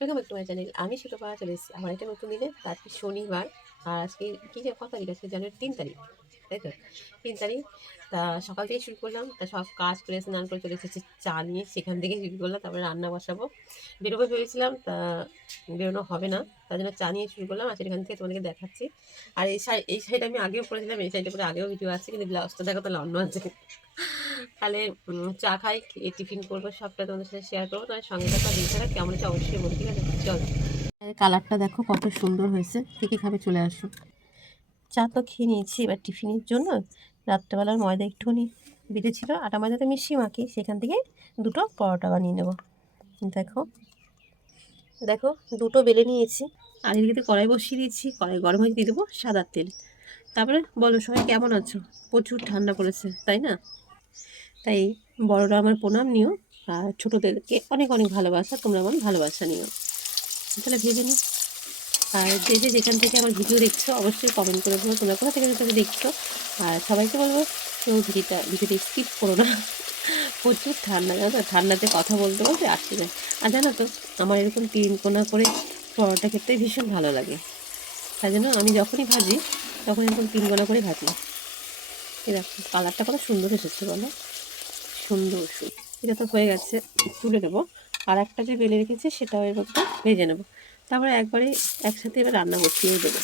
Welcome back to my channel আমি সুতপা চলে এসেছি। আমার এটা নতুন দিনে আজকে শনিবার, আর আজকে কী যে, কত তারিখ আছে জানুয়ারি তিন তারিখ, তাই তো? তিন তারিখ, তা সকাল থেকে শুরু করলাম, তা সব কাজ করে স্নান করে চলে এসেছি, চা নিয়ে সেখান থেকে শুরু করলাম, তারপরে রান্না বসাবো। বেরোবো ভেবেছিলাম, তা বেরোনো হবে না, তার জন্য চা নিয়ে শুরু করলাম আর সেখান থেকে তোমাদেরকে দেখাচ্ছি। আর এই সাইড এই সাইড আমি আগেও করেছিলাম, এই সাইডে করে আগেও ভিডিও আছে, কিন্তু ব্লাউজটা দেখো তাহলে অন্য আছে। তাহলে চা খাই টিফিন করব, সবটা তোমাদের সাথে শেয়ার করব। তোমার সঙ্গে থাকা দিনটা কেমন হচ্ছে অবশ্যই বলতে ঠিক আছে চল কালারটা দেখো, কত সুন্দর হয়েছে। কে খাবে চলে আসো। চা তো খেয়ে নিয়েছি, এবার টিফিনের জন্য রাত্রেবেলার ময়দা একটুখানি বেঁধেছিল আটা ময়দাতে মিশিয়ে মাখি, সেখান থেকে দুটো পরোটা বানিয়ে নেব। দেখো দেখো, দুটো বেলে নিয়েছি। আর এদিকে কড়াই বসিয়ে দিয়েছি, কড়াই গরম হয়ে দিয়ে দেবো সাদা তেল। তারপরে বলো সবাই কেমন আছো? প্রচুর ঠান্ডা পড়েছে, তাই না? তাই বড়রা আমার প্রণাম নিও আর ছোটোদেরকে অনেক অনেক ভালোবাসা, তোমরা আমার ভালোবাসা নিও। তাহলে ভেবে নিই আর যে যে যেখান থেকে আমার ভিডিও দেখছ, অবশ্যই কমেন্ট করে দেবো তোমরা কোথা থেকে ভিডিওটা দেখছ? আর সবাইকে বলব, কেউ ভিডিওটা ভিডিওটা স্কিপ করো না। প্রচুর ঠান্ডা, জানো তো? ঠান্ডাতে কথা বলতে বলতে আসতে যায়। আর জানো তো, আমার এরকম তিন কোনা করে পরোটা খেতে ভীষণ ভালো লাগে। তাই জন্য আমি যখনই ভাজি, তখন এরকম তিন কোনা করে ভাজি। এরকম কালারটা কত সুন্দর এসেছে বলো? সুন্দর এটা তো হয়ে গেছে, তুলে নেব। আর একটা যে বেলে রেখেছি, সেটাও এর মধ্যে ভেজে নেব। তারপরে একবারে একসাথে এবার রান্না বসিয়ে দেবো।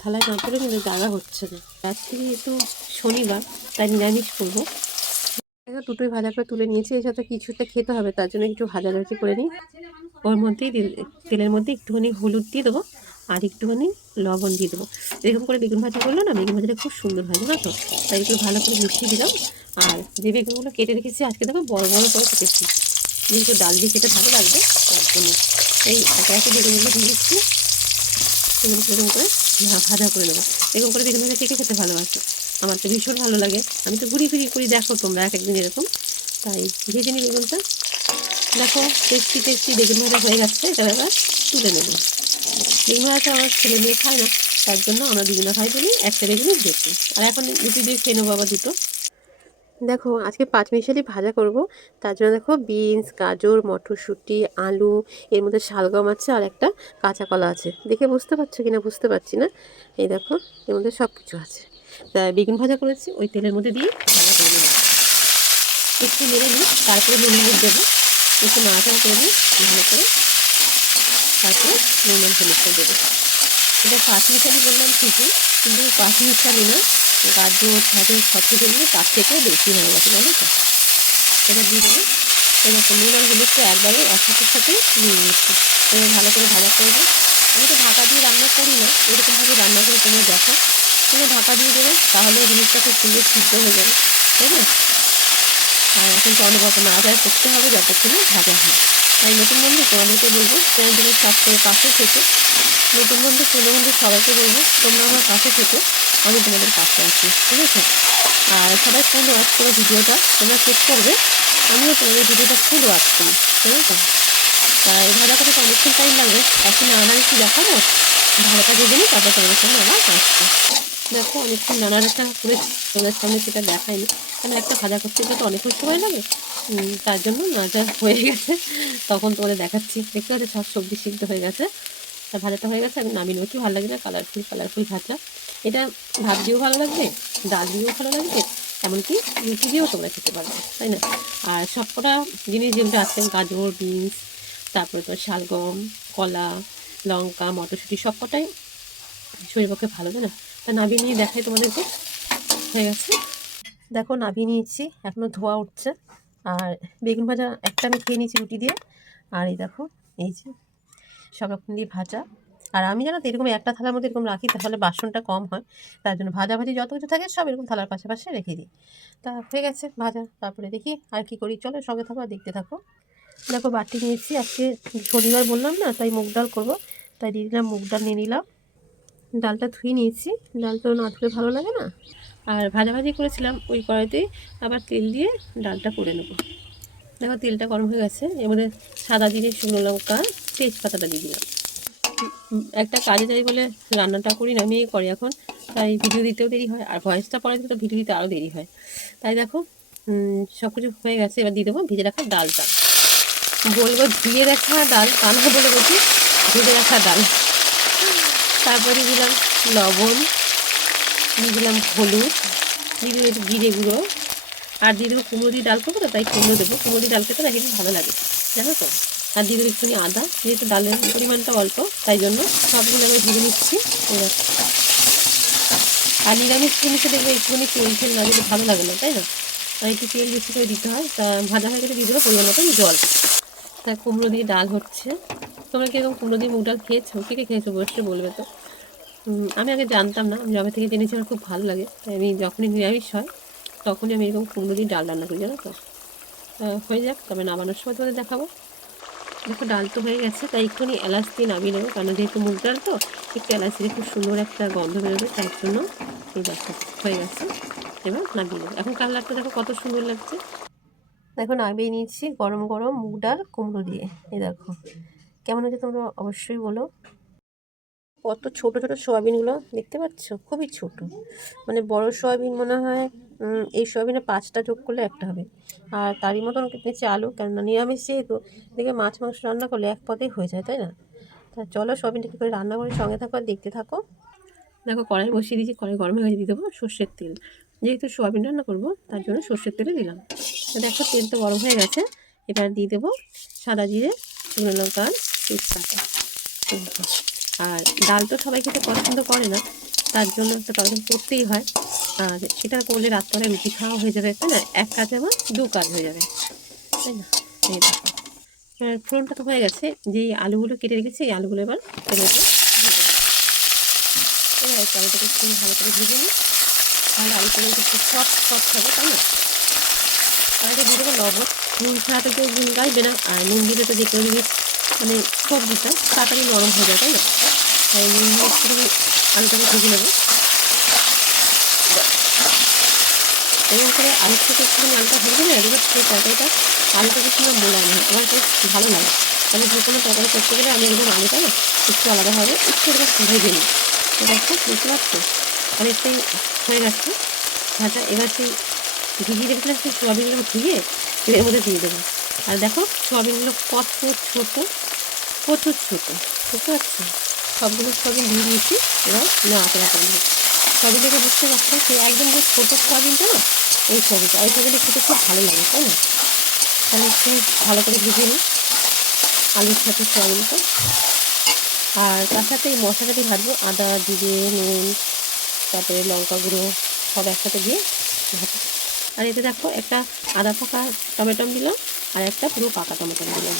থালায় না করে কিন্তু জায়গা হচ্ছে না। আজকে যেহেতু শনিবার, তাই নিরামিষ করব। দুটোই ভাজা করে তুলে নিয়েছি, এর সাথে কিছুটা খেতে হবে, তার জন্য একটু ভাজা ভাজি করে নিই। ওর মধ্যেই তেলের মধ্যে একটুখানি হলুদ দিয়ে দেবো। আর একটুখানি লবণ দিয়ে দেবো। এরকম করে বেগুন ভাজা করল না, বেগুন ভাজাটা খুব সুন্দর হয়, জানো তো? তাই একটু ভালো করে মিশিয়ে দিলাম। আর যে বেগুনগুলো কেটে রেখেছি, আজকে দেখো বড় বড় করে কেটেছি। যেহেতু ডাল দিয়ে কেটে ভালো লাগবে, তার জন্য। এই একে একে বেগুনগুলো দিয়ে দিচ্ছি। এরকম করে ভাজা করে নেব। এরকম করে বেগুন ভাজা কে কে খেতে ভালোবাসে? আমার তো ভীষণ ভালো লাগে। আমি তো ঘুরি ফিরি করি, দেখো তোমরা এক একদিন এরকম। তাই ভেজে নিই বেগুনটা। দেখো, টেস্টি টেস্টি বেগুন ভাজা হয়ে গেছে এটা এবার তুলে নেব। বেগুন ভাজা আমার ছেলে মেয়ে খায় না, তার জন্য আমরা দুজনে খাই বলি একটা বেগুনই দিয়েছি আর এখন রুটি দিয়ে খেয়ে নেব আবার দুটো। দেখো, আজকে পাঁচ মিশালি ভাজা করব, তার জন্য দেখো বিনস, গাজর, মটরশুঁটি, আলু, এর মধ্যে শালগম আছে আর একটা কাঁচা কলা আছে। দেখে বুঝতে পারছ কিনা, বুঝতে পারছি না? এই দেখো, এর মধ্যে সব কিছু আছে। তা বেগুন ভাজা করেছি, ওই তেলের মধ্যে দিয়ে ভাজা করে নেব। একটু নেড়ে নিই তারপরে নুন হলুদ দেবো, একটু নাড়াচাড়া করে নিই ভালো করে তারপরে নুন হলুদটা দেবো। এটা পাঁচ মিশালি বললাম ঠিকই, কিন্তু পাঁচ মিশালি না, গাজর ঠাজর সব কিছু নিয়ে তার থেকেও বেশি হয়ে গেছে, জানো তো? এটা দিয়ে দেবো। এরকম নুন আর হলুদটা একবারে একসাথে সাথে নিয়ে নিচ্ছি। এবার ভালো করে ভাজা করে দেবো আমি তো ঢাকা দিয়ে রান্না করি না, এরকমভাবে রান্না করে তোমরা দেখো। তুমি ঢাকা দিয়ে দেবে, তাহলে জিনিসটা খুব সুন্দর সিদ্ধ হয়ে যাবে, তাই না? আর এখন তো অনেক রকম আদায় করতে হবে, যতক্ষণে ভাজা হয় তাই নতুন বন্ধু তোমাদেরকে বলব চ্যানেলটিকে সাবস্ক্রাইব পাশে থেকে নতুন বন্ধু পুরনো বন্ধু সবাইকে বলব, তোমরা আমার পাশে থেকে, আমি তোমাদের পাশে আছি, ঠিক আছে? আর সবাই ফুল ওয়াচ করে ভিডিওটা তোমরা চেক করবে, আমিও তোমাদের ভিডিওটা ফুল ওয়াচ করি, ঠিক আছে? তাই ভাজা করতে তো অনেকক্ষণ টাইম লাগবে এখন নাড়ানাড়ি দেখাবো ভালোটা ভেজে নিই তারপর তোমাদের সঙ্গে আবার আসছি। দেখো অনেকক্ষণ নাড়াটা করেছি, তোমাদের সামনে সেটা দেখাইনি। কারণ একটা ভাজা করতে গেলে তো অনেকক্ষণ সময় লাগে তার জন্য নাচা হয়ে গেছে, তখন তোমাদের দেখাচ্ছি। দেখতে পাচ্ছি সব সবজি সিদ্ধ হয়ে গেছে। তা ভাজাটা হয়ে গেছে আমি নামিয়ে নেব। ভালো লাগে না? কালারফুল কালারফুল ভাজা। এটা ভাত দিয়েও ভালো লাগবে, ডাল দিয়েও ভালো লাগবে, এমনকি রুটি দিয়েও তোমরা খেতে পারবে, তাই না? আর সবকটা জিনিস যেগুলো আছে, গাজর, বিনস, তারপরে তো শালগম, কলা, লঙ্কা, মটরশুঁটি, সবকটাই শরীরের পক্ষে ভালো, তাই না? তা নামিয়ে নিয়ে দেখাই তোমাদেরকে। হয়ে গেছে। দেখো নামিয়ে নিয়েছি এখনও ধোয়া উঠছে। আর বেগুন ভাজা একটা আমি খেয়ে নিয়েছি রুটি দিয়ে। আর এই দেখো, এই যে সব রকম দিয়ে ভাজা। আর আমি জানো তো এরকম একটা থালার মধ্যে এরকম রাখি, তাহলে বাসনটা কম হয়। তার জন্য ভাজা ভাজি যত কিছু থাকে সব এরকম থালার পাশে পাশে রেখে দিই। তা হয়ে গেছে ভাজা, তারপরে দেখি আর কি করি। চলো সঙ্গে থাকো আর দেখতে থাকো। দেখো বাটি নিয়েছি, আজকে শনিবার বললাম না, তাই মুগ ডাল করব। তাই দিয়ে দিলাম মুগ ডাল, নিয়ে নিলাম। ডালটা ধুয়ে নিয়েছি। ডালটা না ধুলে ভালো লাগে না। আর ভাজাভাজি করেছিলাম ওই কড়াইতেই আবার তেল দিয়ে ডালটা করে নেব। দেখো তেলটা গরম হয়ে গেছে। এর মধ্যে সাদা জিরে, শুকনো লঙ্কা, তেজপাতাটা দিয়ে দিলাম। একটা কাজে যাই বলে রান্নাটা করি না মেয়ে করে এখন। তাই ভিডিও দিতেও দেরি হয় আর ভয়েসটা পরে তো ভিডিও দিতে আরও দেরি হয়। তাই দেখো সব কিছু হয়ে গেছে। এবার দিয়ে দেবো ভেজে রাখা ডালটা। বলব ধুয়ে রাখা ডাল, তা না বলে বলছি ধুয়ে রাখা ডাল। তারপরে দিলাম লবণ দিয়ে দিলাম হলুদ দিয়ে দিলাম একটু গুঁড়ো। আর দিয়ে দেবো কুমড়ো দিয়ে ডাল করব তো, তাই কুমড়ো দেবো। কুমড়ো দিয়ে ডাল খেতে না হেবি ভালো লাগে, জানো তো? আর দিয়ে দেবো একটুখানি আদা, যেহেতু ডালের পরিমাণটা অল্প, তাই জন্য সবগুলো আমি ভেজে নিচ্ছি আর নিরামিষ জিনিসে দেখবে একটুখানি তেল ফেল না দিলে ভালো লাগে না, তাই না? আর একটু তেল বেশি করে দিতে হয়, তা ভাজা হয়ে গেলে দিয়ে দেবো পরিমাণ মতন জল। তাই কুমড়ো দিয়ে ডাল হচ্ছে। তোমরা কীরকম কুমড়ো দিয়ে মুগ ডাল খেয়েছো? কে কে খেয়েছো? অবশ্যই বলবে তো। আমি আগে জানতাম না, আমি যবে থেকে জেনেছি আমার খুব ভালো লাগে। তাই আমি যখনই নিরামিষ হয়, তখনই আমি এরকম কুমড়ো দিয়ে ডাল রান্না করি, জানো তো। হয়ে যাক, তবে নামানোর সময় তোমাদের দেখাবো। দেখো, ডাল তো হয়ে গেছে, তাই একটুখানি এলাচ দিয়ে নামিয়ে নেব, কারণ যেহেতু মুগ ডাল তো, একটু এলাচ দিয়ে খুব সুন্দর একটা গন্ধ বেরোবে, তার জন্য এই দেখো, হয়ে গেছে। এবার নামিয়ে নেব। এখন কালারটা দেখো কত সুন্দর লাগছে। দেখো, নামিয়ে নিচ্ছি গরম গরম মুগ ডাল, কুমড়ো দিয়ে, এই দেখো। কেমন হয়েছে তোমরা অবশ্যই বলো। কত ছোট ছোট সোয়াবিনগুলো দেখতে পাচ্ছ? খুবই ছোট। মানে বড় সোয়াবিন মনে হয় এই সোয়াবিনে পাঁচটা যোগ করলে একটা হবে। আর তারই মতন নিচে আলু, কেননা নিরামিষ যেহেতু দেখে মাছ মাংস রান্না করলে এক পদেই হয়ে যায়, তাই না? তা চলো সোয়াবিনটা কী করে রান্না করে, সঙ্গে থাকো আর দেখতে থাকো। দেখো, কড়াই বসিয়ে দিয়েছি, কড়াই গরম হয়ে দিয়ে দেবো সর্ষের তেল। যেহেতু সোয়াবিন রান্না করব, তার জন্য সর্ষের তেলে দিলাম। দেখো তেল তো গরম হয়ে গেছে, এবার দিয়ে দেবো সাদা জিরে শুকনো লঙ্কা আর আর ডাল তো সবাই খেতে পছন্দ করে না, তার জন্য একটা তরকারি করতেই হয়। আর সেটা করলে রাত্রে রুটি খাওয়া হয়ে যাবে, তাই না? এক কাজে আমার দু কাজ হয়ে যাবে, তাই না? এই তো হয়ে গেছে যে আলুগুলো কেটে রেখেছি, এই আলুগুলো এবার তেলে দেবো। এবার আলুটাকে একটু ভালো করে ভেজে নিই। তাহলে আলু করে একটু সফট সফট হবে তাই না? তাহলে দিয়ে দেবো লবণ, নুন ছাড়া তো কেউ নুন গাইবে না আর নুন দিলে তো দেখবে যদি মানে সবজিটা তাড়াতাড়ি নরম হয়ে যায়, তাই না? তাই নুন দিয়ে আলুটাকে ভেজে নেব। এরকম করে আলুর থেকে একটুখানি আলুটা ভেজে নেবে এবার সেই তরকারিটা আলুটা বেশ সুন্দর মোলায়েম হয়, আমার বেশ ভালো লাগে। তাহলে যে কোনো তরকারি করতে গেলে আমি এরকম আলুটা না, একটু আলাদাভাবে একটু এরকম ভেজে নিই। এটা একটু বুঝতে পারছ অনেকটাই হয়ে গেছে। ভাজা, এবার সেই ভিজিয়ে রেখেছিলাম সেই সোয়াবিনগুলো ধুয়ে এর মধ্যে দিয়ে দেবো। আর দেখো সোয়াবিনগুলো কত ছোট প্রচুর ছোট, বুঝতে পারছ? সবগুলো সোয়াবিন দিয়ে দিয়েছি এবার নাড়াচাড়া করব সোয়াবিন থেকে বুঝতে পারছি? সেই একদম যে ছোটো সোয়াবিনটা না, ওই সোয়াবিনটা ওই সোয়াবিনটা খেতে খুব ভালো লাগে, তাই না? তাহলে একটু ভালো করে ভেজে নিই আলুর সাথে সোয়াবিনটা। আর তার সাথে এই মশলাটা ভাজবো আদা, জিরে, নুন, তারপরে লঙ্কা গুঁড়ো সব একসাথে দিয়ে ভাজবো। আর এতে দেখো একটা আদা পাকা টমেটো দিলাম আর একটা পুরো পাকা টমেটো দিলাম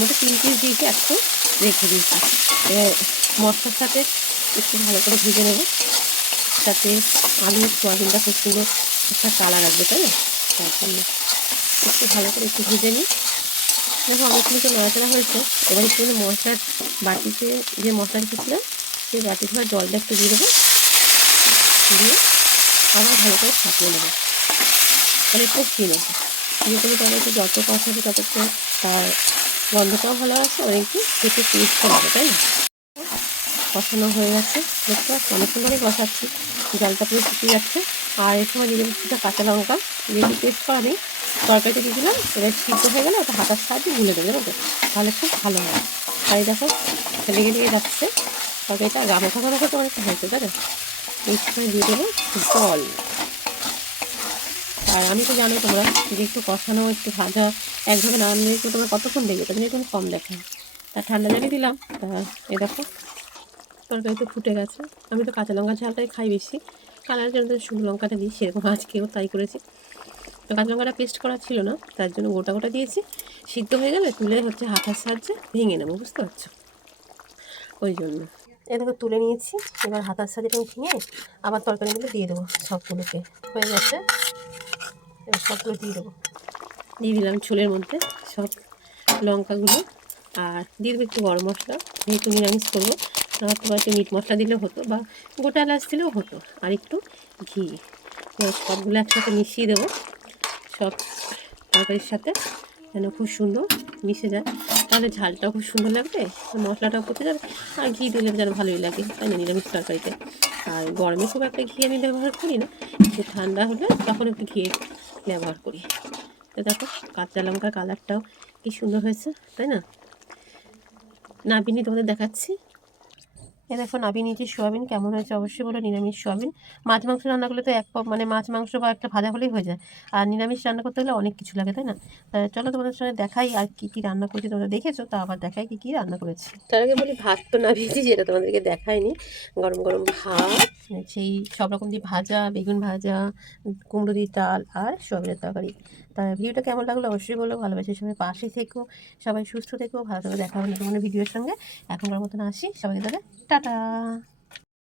মধ্যে তিন পিস দিয়েছি একটু রেখে দিয়েছি। এবার মশলার সাথে একটু ভালো করে ভেজে নেব। যাতে আলু, সোয়াবিনটা খুব সুন্দর একটা কালার আসবে, তাই তার জন্য একটু ভালো করে একটু ভেজে নিই। দেখো অনেকগুলো তো নড়াচড়া হয়েছে। এবার একটু মশলার বাটিতে যে মশলা রেখেছিলাম, সেই বাটি ধোয়া জলটা একটু দিয়ে দেবো। দিয়ে আবার ভালো করে ছাপিয়ে নেব। কষিয়ে নেব যে কোনো তরকারিতে যত কষাবে তত তো তার গন্ধটাও ভালো আছে, আর একটু খেতে টেস্টও হবে, তাই না? কষানো হয়ে গেছে। দেখতে পাচ্ছি, অনেকক্ষণ ধরে কষাচ্ছি। জলটা পুরো শুকিয়ে যাচ্ছে। আর এর সময় দেবো কিছুটা কাঁচা লঙ্কা যেহেতু পেস্ট করা নেই। তরকারিতে দিয়ে দিলাম? এবার সিদ্ধ হয়ে গেলে ওটা হাতার সাহায্যে গুলে দেবে, জানো তো? তাহলে খুব ভালো হয়। তাই দেখো লেগে লেগে যাচ্ছে। তরকারিটা গামা খাবার মতো তো অনেকটা হয়েছে তাই না এই সময় দিয়ে দেবো জল। আর আমি তো জানি তোমরা যে একটু কষানো একটু ভাজা একভাবে না আনলে একটু তোমরা কতক্ষণ দেখবে? তুমি একটু কম দেখো। তা ঠান্ডা জলে দিলাম। তা এ দেখো, তরকারি তো ফুটে গেছে। আমি তো কাঁচা লঙ্কা ঝালটাই খাই বেশি। কালারের জন্য শুকনো লঙ্কাটা দিই, সেরকম আজকেও তাই করেছি। তো কাঁচা লঙ্কাটা পেস্ট করা ছিল না, তার জন্য গোটা গোটা দিয়েছি। সিদ্ধ হয়ে গেলে তুলে হচ্ছে হাতার সাহায্যে ভেঙে নেব, বুঝতে পারছ? ওই জন্য। এ দেখো, তুলে নিয়েছি। এবার হাতার সাহায্যে আমি ভেঙে আবার তরকারিগুলো দিয়ে দেবো সবগুলোকে। হয়ে গেছে। এবার সবগুলো দিয়ে দেবো। দিয়ে দিলাম ছোলের মধ্যে সব লঙ্কাগুলো আর দিয়ে দেবো একটু গরম মশলা। যেহেতু নিরামিষ করব তোমার একটু মিট মশলা দিলেও হতো বা গোটা এলাচ দিলেও হতো। আর একটু ঘি। সবগুলো একসাথে মিশিয়ে দেবো। সব তরকারির সাথে যেন খুব সুন্দর মিশে যায়। তাহলে ঝালটাও খুব সুন্দর লাগবে মশলাটাও পচে যাবে, আর ঘি দিলে যেন ভালোই লাগে। তাই না? নিরামিষ তরকারিতে। আর গরমে খুব একটা ঘি আমি ব্যবহার করি না। একটু ঠান্ডা হলে তখন একটু ঘি ব্যবহার করি। তো দেখো, কাঁচা লঙ্কার কালারটাও কি সুন্দর হয়েছে, তাই না? নাবিনি তোমাদের দেখাচ্ছি। এ দেখো নাবি নিয়েছি সোয়াবিন কেমন হয়েছে অবশ্যই বলো নিরামিষ সোয়াবিন। মাছ মাংস রান্না করলে তো এক মানে মাছ মাংস বা একটা ভাজা হলেই হয়ে যায়। আর নিরামিষ রান্না করতে হলে অনেক কিছু লাগে তাই না? চলো তোমাদের সঙ্গে দেখাই আর কি কি রান্না করেছি তোমরা দেখেছ তা আবার দেখাই কি কি রান্না করেছি। তার আগে বলি ভাত তো নামিয়েছি যেটা তোমাদেরকে দেখাইনি। গরম গরম ভাত সেই সব রকম দিয়ে ভাজা বেগুন ভাজা কুমড়ো দিয়ে ডাল আর সোয়াবিনের তরকারি। তা ভিডিওটা কেমন লাগল অবশ্যই বলো। ভালোবাসি সঙ্গে পাশে থেকো, সবাই সুস্থ থেকো, ভালো থাকো, দেখা হবে তোমার ভিডিওর সঙ্গে। এখনকার মতন আসি, সবাইকে তাহলে টাটা।